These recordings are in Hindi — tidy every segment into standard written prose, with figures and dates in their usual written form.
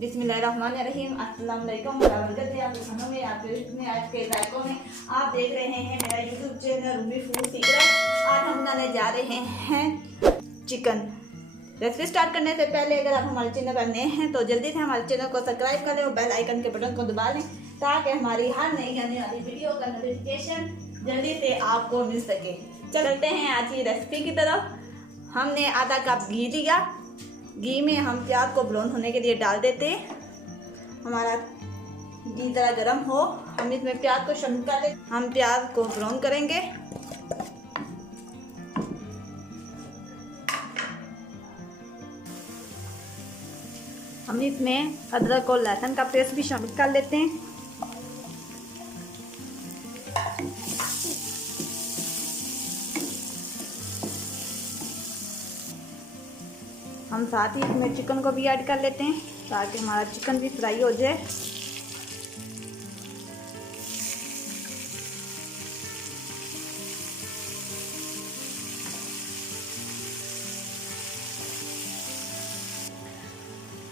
बिस्मिल्लाहिर्रहमानिर्रहीम। अस्सलाम वालेकुम बरकत है आपके खानों में, आपके आज के जायकों में। आप देख रहे हैं मेरा YouTube channel Rumi food secret. आज हम बनाने जा रहे हैं चिकन। रेसिपी स्टार्ट करने से पहले अगर आप हमारे चैनल पर नए हैं तो जल्दी से हमारे चैनल को सब्सक्राइब कर लें और बेल आइकन के बटन को दबा लें ताकि हमारी हर नई आने वाली वीडियो का नोटिफिकेशन जल्दी से आपको मिल सके। चलते हैं आज की रेसिपी की तरफ। हमने आधा कप घी लिया। घी में हम प्याज को ब्राउन होने के लिए डाल देते हैं। हमारा घी ज़रा गर्म हो, हम इसमें प्याज को शामिल कर लें। हम प्याज को ब्राउन करेंगे। हम इसमें अदरक और लहसुन का पेस्ट भी शामिल कर लेते हैं। हम साथ ही इसमें चिकन को भी ऐड कर लेते हैं ताकि हमारा चिकन भी फ्राई हो जाए।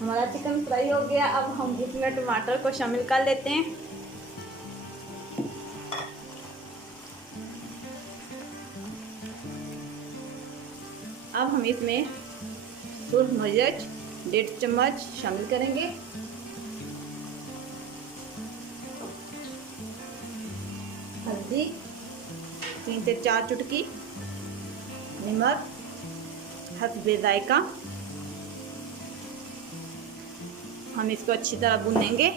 हमारा चिकन फ्राई हो गया। अब हम इसमें टमाटर को शामिल कर लेते हैं। अब हम इसमें सुरख मिर्च 1.5 चम्मच शामिल करेंगे। हल्दी 3 से 4 चुटकी, नमक हस्बे जायका। हम इसको अच्छी तरह भूनेंगे।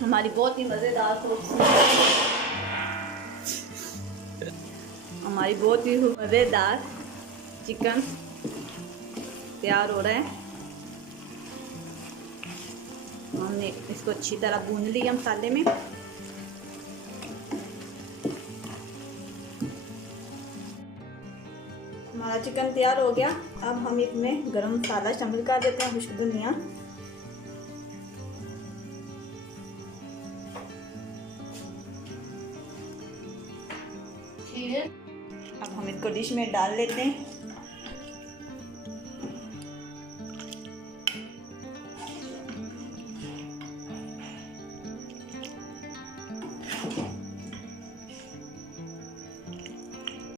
हमारी बहुत ही मज़ेदार चिकन तैयार हो रहा है। हमने इसको अच्छी तरह भून लिया मसाले में। हमारा चिकन तैयार हो गया। अब हम इसमें गरम मसाला शामिल कर देते हैं, खुशबू धनिया। अब हम इसको डिश में डाल लेते हैं।